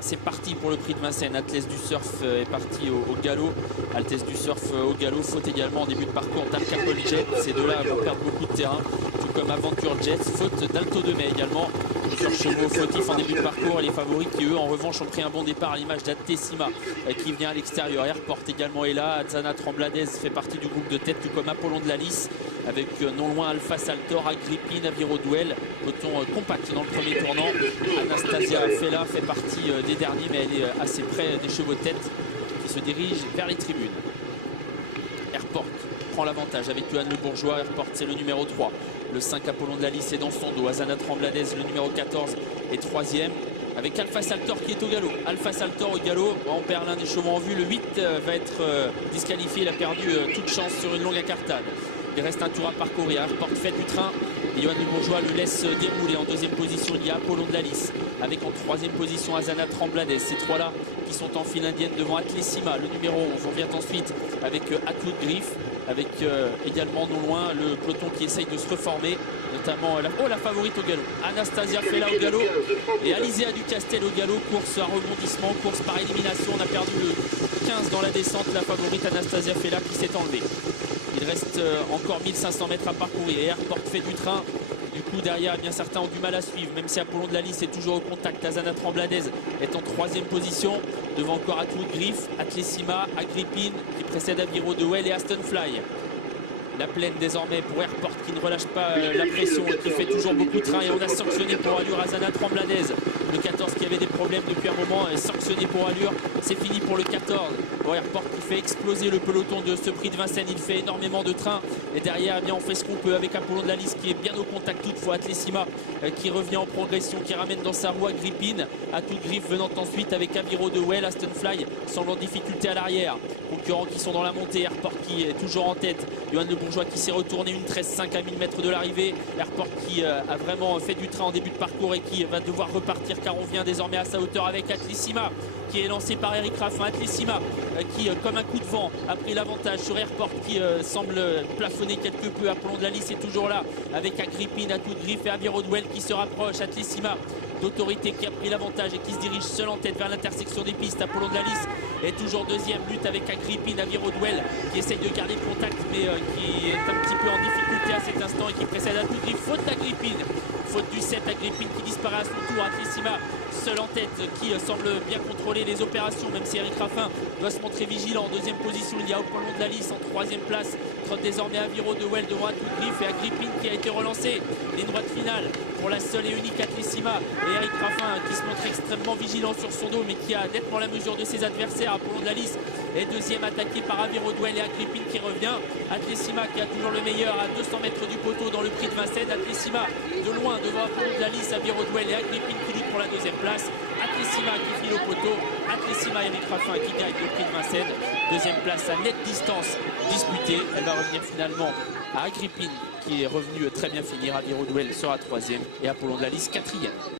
C'est parti pour le prix de Vincennes. Atlas du Surf est parti au galop. Atlas du Surf au galop. Faute également en début de parcours d'Alcapol Jet. Ces deux-là vont perdre beaucoup de terrain, tout comme Aventure Jet. Faute d'Alto de Mai également. Plusieurs chevaux fautifs en début de parcours. Et les favoris qui, eux, en revanche, ont pris un bon départ à l'image d'Atessima qui vient à l'extérieur. Airport également est là. Zana Trembladez fait partie du groupe de tête, tout comme Apollon de la Lys. Avec non loin Alpha Saltor, Agrippine, Aviro Duel. Peloton compact dans le premier tournant. Anastasia Fella fait partie des derniers, mais elle est assez près des chevaux de tête qui se dirigent vers les tribunes. Airport prend l'avantage avec Johan Le Bourgeois. Airport, c'est le numéro 3. Le 5 Apollon de la Lys est dans son dos. Azana Trembladez, le numéro 14, est 3e. Avec Alpha Saltor qui est au galop. Alpha Saltor au galop, on perd l'un des chevaux en vue. Le 8 va être disqualifié. Il a perdu toute chance sur une longue incartade. Il reste un tour à parcourir. Airport fait du train. Et Johan Le Bourgeois le laisse dérouler. En deuxième position, il y a Apollon de la Lys. Avec en troisième position Azana Trembladez. Ces trois-là qui sont en file indienne devant Atlécima, le numéro 11. On vient ensuite avec Atwood Griff. Avec également non loin le peloton qui essaye de se reformer. Notamment la favorite au galop. Anastasia Fella au galop. Et Alizéa Ducastel au galop. Course à rebondissement, course par élimination. On a perdu le 15 dans la descente. La favorite Anastasia Fella qui s'est enlevée. Il reste encore 1500 mètres à parcourir. Et Airport fait du train. Du coup, derrière, eh bien, certains ont du mal à suivre. Même si Apollon de la Lys est toujours au contact. Azana Trembladez est en troisième position. Devant encore Atwood Griff, Atlécima, Agrippine qui précède Aviro Duel et Aston Fly. La plaine désormais pour Airport qui ne relâche pas la pression et qui fait toujours beaucoup de train. Et on a sanctionné pour allure Azana Trembladez. Le 14 qui avait des problèmes depuis un moment est sanctionné pour allure. C'est fini pour le 14. Bon, Airport qui fait exploser le peloton de ce prix de Vincennes. Il fait énormément de train. Et derrière, eh bien, on fait ce qu'on peut avec Apollon de la Lys qui est bien au contact toutefois. Atlécima qui revient en progression, qui ramène dans sa roue Agrippine. À tout griff venant ensuite avec Aviro Duel. Aston Fly semble en difficulté à l'arrière. Concurrents qui sont dans la montée. Airport qui est toujours en tête. Johan Le Bourgeois qui s'est retourné une 13,5 à 1000 mètres de l'arrivée. Airport qui a vraiment fait du train en début de parcours et qui va devoir repartir car on vient désormais à sa hauteur avec Atlécima qui est lancé par Eric Raffin. Atlécima qui, comme un coup de vent, a pris l'avantage sur Airport qui semble plafonner quelque peu. Apollon de la Lys est toujours là avec Agrippine, Atwood Griff et Aviro Duel qui se rapproche. Atlécima d'autorité qui a pris l'avantage et qui se dirige seul en tête vers l'intersection des pistes. Apollon de la Lys est toujours deuxième, lutte avec Agrippine, Aviro Duel qui essaye de garder le contact mais qui est un petit peu en difficulté à cet instant et qui précède Atwood Griff. Faute d'Agrippine, faute du 7, Agrippine qui disparaît à son tour. Atlécima seul en tête qui semble bien contrôler les opérations, même si Eric Raffin doit se montrer vigilant. En deuxième position, il y a Apollon de la Lys en troisième place. Trotte désormais Aviro Duel devant Atwood Griff et Agrippine qui a été relancé. Ligne droite finale pour la seule et unique Atlécima et Eric Raffin qui se montre extrêmement vigilant sur son dos mais qui a nettement la mesure de ses adversaires. Apollon de la Lys est deuxième, attaqué par Aviro Duel et Agrippine qui revient. Atlécima qui a toujours le meilleur à 200 mètres du poteau dans le prix de Vincennes. Atlécima de loin devant Apollon de la Lys, Aviro Duel et Agrippine qui luttent pour la deuxième place. Atlécima qui file au poteau. Atlécima et Eric Raffin qui gagne le prix de Vincennes. Deuxième place à nette distance disputée. Elle va revenir finalement à Agrippine qui est revenue très bien finir. Aviro Duel sera troisième et Apollon de la Lys quatrième.